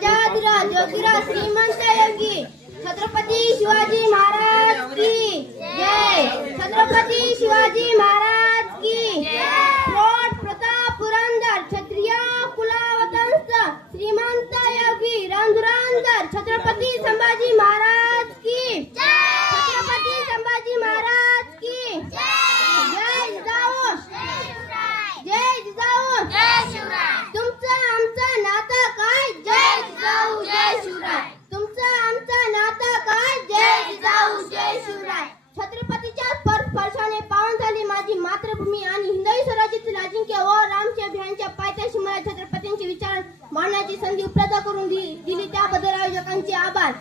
राजाधिराज योगीराज श्रीमंत योगी छत्रपती शिवाजी महाराज की जय। छत्रपती शिवाजी महाराज की प्रौढ प्रताप पुरंदर क्षत्रिय कुलावतंस श्रीमंत योगी रणधुरंदर छत्रपती संभाजी महाराज की छत्रपती संभाजी महाराज की जय जिजाऊ जय जिजाऊ तुमचं आमचं नातं काय जय जिजाऊ जय शिवराय तुमचं आमचं नातं काय जय जिजाऊ जय शिवराय। छत्रपतीच्या स्पर्शाने पावन झाली माझी मातृभूमी आणि हिंदवी स्वराज्यातील अजिंक्य व रामच्या अभियानच्या पायथ्याशी मला छत्रपतींचे विचार मांडण्याची संधी उपलब्ध करून दिली त्याबद्दल आयोजकांचे आभार।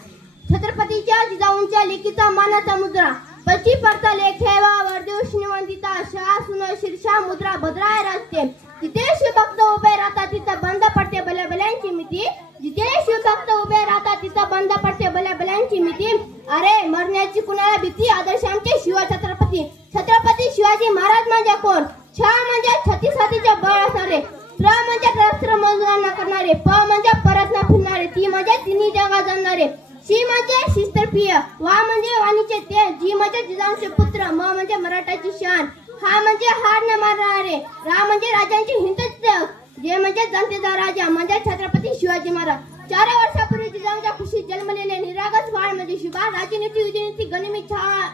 छत्रपतीच्या जिजाऊंच्या लेखीचा मानाचा मुद्रा पची पडता लेख ठेवा वर्देव श्रीवंदिता शाह सुन शीर्षा मुद्रा भद्राय राजते जिथे शिवभक्त उभे राहतात तिथं बंद पडते भल्याभल्यांची मिती जिथे शिवभक्त उभे राहतात तिथं बंद पडते भल्याभल्यांची मिती। अरे मरण्याची कुणाला भीती आदर्श आमचे शिव छत्रपती छत्रपती शिवाजी महाराज म्हणजे कोण छ म्हणजे छत्तीसातीचे बळ असणारे त्र म्हणजे शस्त्र मोजून करणारे प म्हणजे परत न फिरणारे ती म्हणजे तिन्ही जगा जाणणारे शी म्हणजे शिस्तप्रिय वा म्हणजे वाणीचे ते जी म्हणजे जिजाऊंचे पुत्र म म्हणजे मराठाची शान हा म्हणजे हार न मारणारे रा म्हणजे राजांचे हिंदुत्व जे म्हणजे जनतेचा राजा म्हणजे छत्रपती शिवाजी महाराज। 4 वर्षापूर्वी जिजाऊंच्या खुशीत जन्मलेले निरागस बाळ म्हणजे शिवा राजनीती विधिनीती गनिमी छा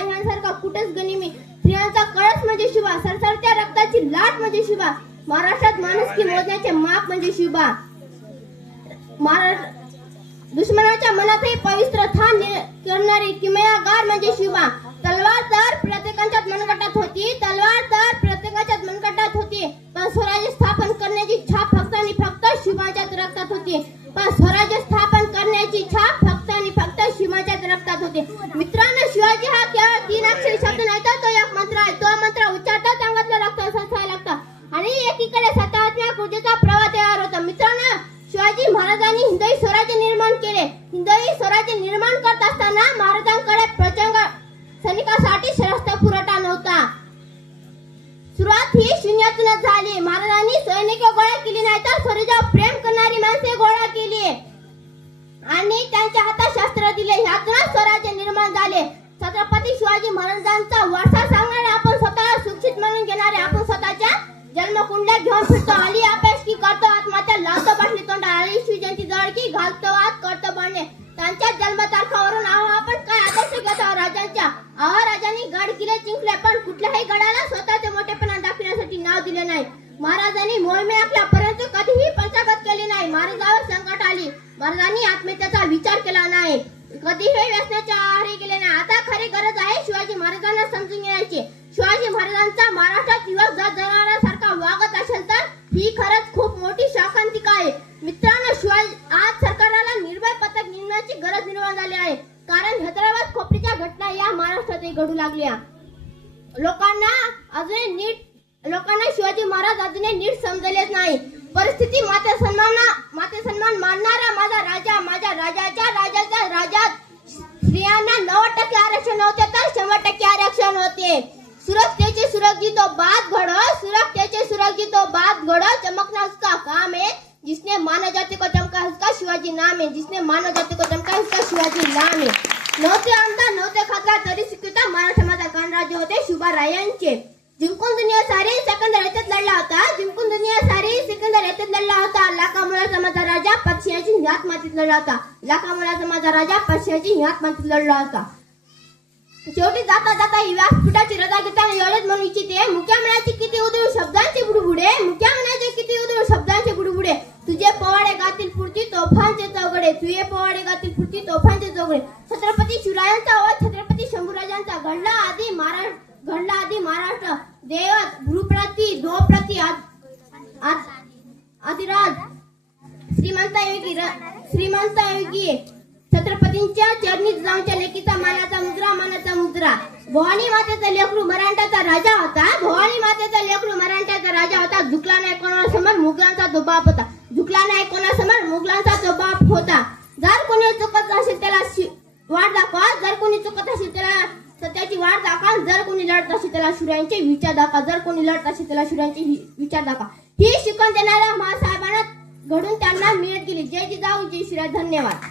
यांसारखा कुठेच गनिमी स्त्रियांचा कळस म्हणजे शिवा सरसरत्या रक्ताची लाट म्हणजे शिवा महाराष्ट्रात माणुसकी मोजण्याचे माप म्हणजे शिवा दुश्मनाच्या मनातही पवित्र स्थान करणारी किमयागार म्हणजे शिवा तलवार तर प्रत्येकाच्याच मनगटात होती तलवार तर प्रत्येकाच्याच मनगटात होती पण स्वराज्य स्थापन करण्याची छाप फक्त आणि फक्त शिवाच्याच रक्तात होती पण स्वराज्य स्थापन करण्याची छाप फक्त आणि फक्त शिवाच्याच रक्तात होती। मित्रांनो शिवाजी हा केवळ 3 अक्षरी शब्द नाही तर तो एक मंत्र आहे तो मंत्र उच्चारताच अंगातलं रक्त संचायला लागतं आणि एकीकडे सत्तात्मक ऊर्जेचा प्रवाह तयार होतो। मित्रांनो शिवाजी महाराजांनी हिंदवी स्वराज्य निर्माण केले हिंदवी स्वराज्य निर्माण करत असताना महाराजांकडे प्रचंड सैनिकांसाठी शस्त्र पुरवठा नव्हता। सुरुवात ही शून्यातूनच झाली महाराजांनी सैनिक गोळा केली नाही तर स्वराज्यावर प्रेम करणारी माणसे गोळा केली आणि त्यांच्या हातात शस्त्र दिले ह्यातूनच स्वराज्य निर्माण झाले। छत्रपती शिवाजी महाराजांचा वारसा सांगणारे आपण स्वतःला सुरक्षित म्हणून घेणारे आपण स्वतःच्या जन्मकुंडल्या घेऊन फिरतो आली अपेश की करतो आत्महत्या लावतो बाटली तोंडा आली शिवजयंती जवळकी घालतो आत करतो बांधणे त्यांच्या जन्मतारखावरून आपण काय आदर्श घेतो राजांच्या राजांनी गड किल्ले जिंकले पण कुठल्याही गडाला स्वतःचे मोठेपणा दाखवण्यासाठी नाव दिले नाही। महाराजांनी मोहिमे आखल्यापर्यंत कधीही पंचागत केली नाही महाराजावर संकट आली महाराजांनी आत्महत्येचा विचार केला नाही कधीही व्यसनाच्या आहारी गेले नाही। आता खरी गरज आहे शिवाजी महाराजांना समजून घ्यायची शिवाजी महाराजांचा महाराष्ट्रात दिवस जात जनावरांसारखा वागत असेल तर ही खरंच खूप मोठी शाकांतिका आहे। मित्रांनो शिवाजी आज सरकारला निर्भय पथक नेमण्याची गरज निर्माण झाली आहे कारण हैदराबाद खोपरीच्या घटना या महाराष्ट्रातही घडू लागल्या लोकांना शिवाजी महाराज अजूनही नीट समजलेच नाही। परिस्थिती माते सन्मान मानणारा माझ्या राजाच्या राज्यात स्त्रियांना 90% आरक्षण होते तर 100% आरक्षण होते। सुरक्षेची सुरक्षित घोड़ो चमकना उसका काम है जिसने मानव जाति को चमका उसका शिवाजी नाम है जिसने मानव जाति को चमका उसका शिवाजी नाम है। नव्हते आमदार नव्हते खासदार तरी शिकवता मराठा माझा गणराज्य होते शिवरायांचे जिंकून दुनिया सारी सेकंदर येथेच लढला होता लाखा मुलाचा माझा राजा पक्षाची ह्यात मातीत लढला होता शेवटी जाता ही व्यासपीठाची रजा घेताना एवढेच म्हणून इच्छिते मुक्या मनाची किती उदळ शब्दांचे बुडबुडे तुझे पोवाडे गातील पुढची तोफांचे चौघडे छत्रपती शिवरायांचा व छत्रपती शंभूराजांचा घडला आधी महाराष्ट्र देवत भूप्रती धोप्रती आदिराज श्रीमंत योगी छत्रपतींच्या चरणी जिजाऊंच्या लेखीचा मानाचा मुद्रा भवानी मातेचा लेकरू मराठाचा राजा होता झुकला नाही कोणासमोर मुघलांचा दबाव होता जर कोणी चुकत असेल त्याला वाट दाखवा जर कोणी चुकत असेल त्याला सत्याची वाट दाखवा जर कोणी लढत असेल त्याला शूरांचे विचार दाखवा ही शिकवण देणाऱ्या महासाहेबांना घडून त्यांना मिळत गेली। जय जिजाऊ जय जय श्री धन्यवाद.